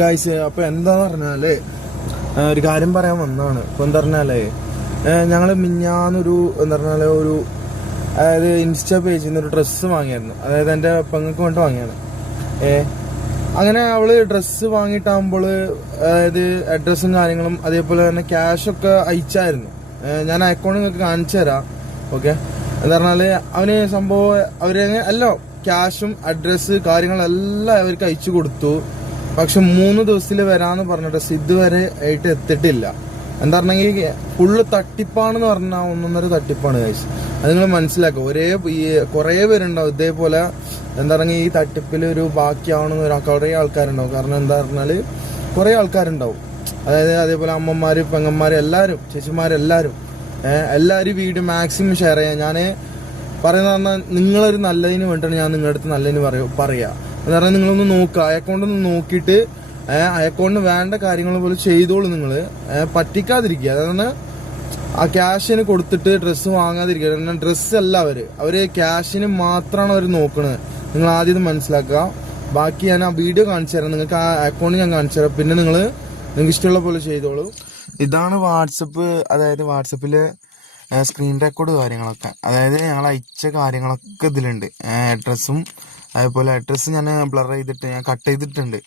Guys, അപ്പൊ എന്താന്ന് പറഞ്ഞാല് ഒരു കാര്യം പറയാൻ വന്നതാണ്. ഇപ്പൊ എന്താ പറഞ്ഞാലേ, ഞങ്ങള് മിഞ്ഞാന്നൊരു എന്താ പറഞ്ഞാല് അതായത് ഇൻസ്റ്റാ പേജിൽ നിന്ന് ഒരു ഡ്രസ്സ് വാങ്ങിയായിരുന്നു. അതായത് എന്റെ പെങ്ങൾക്ക് വേണ്ടി വാങ്ങിയാണ്. അങ്ങനെ അവള് ഡ്രസ്സ് വാങ്ങിയിട്ടാകുമ്പോൾ അതായത് അഡ്രസ്സും കാര്യങ്ങളും അതേപോലെ തന്നെ ക്യാഷൊക്കെ അയച്ചായിരുന്നു. ഞാൻ അക്കൗണ്ട് നിങ്ങൾക്ക് കാണിച്ചു തരാം. ഓക്കെ, എന്താ പറഞ്ഞാല് അവന് സംഭവം അല്ല, ക്യാഷും അഡ്രസ്സ് കാര്യങ്ങളെല്ലാം അവർക്ക് അയച്ചു കൊടുത്തു. പക്ഷെ 3 ദിവസത്തിൽ വരാന്ന് പറഞ്ഞ ഡ്രസ്സ് ഇതുവരെ ആയിട്ട് എത്തിയിട്ടില്ല. എന്താ പറഞ്ഞെങ്കിൽ ഫുള്ള് തട്ടിപ്പാണെന്ന് പറഞ്ഞാൽ 1.5 തട്ടിപ്പാണ് ഗൈസ്. അത് നിങ്ങൾ മനസ്സിലാക്കുക. കുറേ പേരുണ്ടാവും ഇതേപോലെ. എന്താ പറഞ്ഞാൽ ഈ തട്ടിപ്പിൽ ഒരു ബാക്കിയാവണമെന്ന് കുറേ ആൾക്കാരുണ്ടാവും. കാരണം എന്താ പറഞ്ഞാല് കുറേ ആൾക്കാരുണ്ടാവും. അതായത് അതേപോലെ അമ്മമാര്, പെങ്ങന്മാര്, എല്ലാവരും, ചേച്ചിമാരെല്ലാവരും എല്ലാവരും വീഡിയോ മാക്സിമം ഷെയർ ചെയ്യാം. ഞാൻ പറയുന്നത് പറഞ്ഞാൽ നിങ്ങളൊരു നല്ലതിന് വേണ്ടിയിട്ടാണ് ഞാൻ നിങ്ങളുടെ അടുത്ത് നല്ലതിന് പറയാ. എന്ന് പറഞ്ഞാൽ നിങ്ങളൊന്ന് നോക്കുക, അക്കൗണ്ടൊന്ന് നോക്കിയിട്ട് അക്കൗണ്ടിന് വേണ്ട കാര്യങ്ങൾ പോലെ ചെയ്തോളൂ. നിങ്ങൾ പറ്റിക്കാതിരിക്കുക. അതാണ് ആ ക്യാഷിന് കൊടുത്തിട്ട് ഡ്രസ്സ് വാങ്ങാതിരിക്കുക. കാരണം ഡ്രസ്സ് അല്ല അവര് ക്യാഷിന് മാത്രമാണ് അവർ നോക്കുന്നത്. നിങ്ങൾ ആദ്യം ഇത് മനസ്സിലാക്കുക. ബാക്കി ഞാൻ ആ വീഡിയോ കാണിച്ചു തരാം, നിങ്ങൾക്ക് ആ അക്കൗണ്ട് ഞാൻ കാണിച്ചു തരാം. പിന്നെ നിങ്ങൾക്ക് ഇഷ്ടമുള്ള പോലെ ചെയ്തോളൂ. ഇതാണ് വാട്സപ്പ്. അതായത് വാട്സപ്പില് സ്ക്രീൻ റെക്കോർഡ് കാര്യങ്ങളൊക്കെ, അതായത് ഞങ്ങൾ അയച്ച കാര്യങ്ങളൊക്കെ ഇതിലുണ്ട്. അഡ്രസ്സും അതേപോലെ അഡ്രസ്സ് ഞാൻ ബ്ലർ ചെയ്തിട്ട് ഞാൻ കട്ട് ചെയ്തിട്ടുണ്ട്.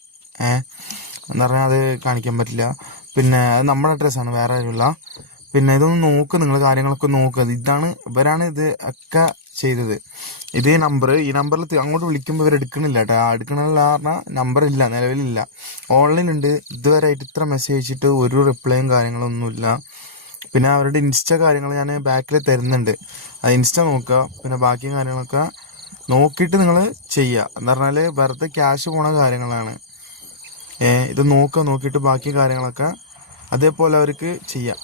എന്ന് പറഞ്ഞാൽ അത് കാണിക്കാൻ പറ്റില്ല. പിന്നെ അത് നമ്മുടെ അഡ്രസ്സാണ്, വേറെ ആരുമില്ല. പിന്നെ ഇതൊന്ന് നോക്ക്, നിങ്ങൾ കാര്യങ്ങളൊക്കെ നോക്കുക. ഇവരാണ് ഇത് ഒക്കെ ചെയ്തത്. ഇതേ നമ്പർ, ഈ നമ്പറിൽ അങ്ങോട്ട് വിളിക്കുമ്പോൾ ഇവർ എടുക്കണില്ല കേട്ടോ. എടുക്കണില്ല പറഞ്ഞാൽ നമ്പർ ഇല്ല, നിലവിലില്ല. ഓൺലൈൻ ഉണ്ട്. ഇതുവരെ ആയിട്ട് ഇത്ര മെസ്സേജ് അയച്ചിട്ട് ഒരു റിപ്ലൈയും കാര്യങ്ങളൊന്നുമില്ല. പിന്നെ അവരുടെ ഇൻസ്റ്റ കാര്യങ്ങൾ ഞാൻ ബാക്കിൽ തരുന്നുണ്ട്. അത് ഇൻസ്റ്റ നോക്കുക. പിന്നെ ബാക്കി കാര്യങ്ങളൊക്കെ നോക്കിയിട്ട് നിങ്ങൾ ചെയ്യുക. എന്ന് പറഞ്ഞാൽ വെറുതെ ക്യാഷ് പോണ കാര്യങ്ങളാണ്. ഇത് നോക്കിയിട്ട് ബാക്കി കാര്യങ്ങളൊക്കെ അതേപോലെ അവർക്ക് ചെയ്യാം.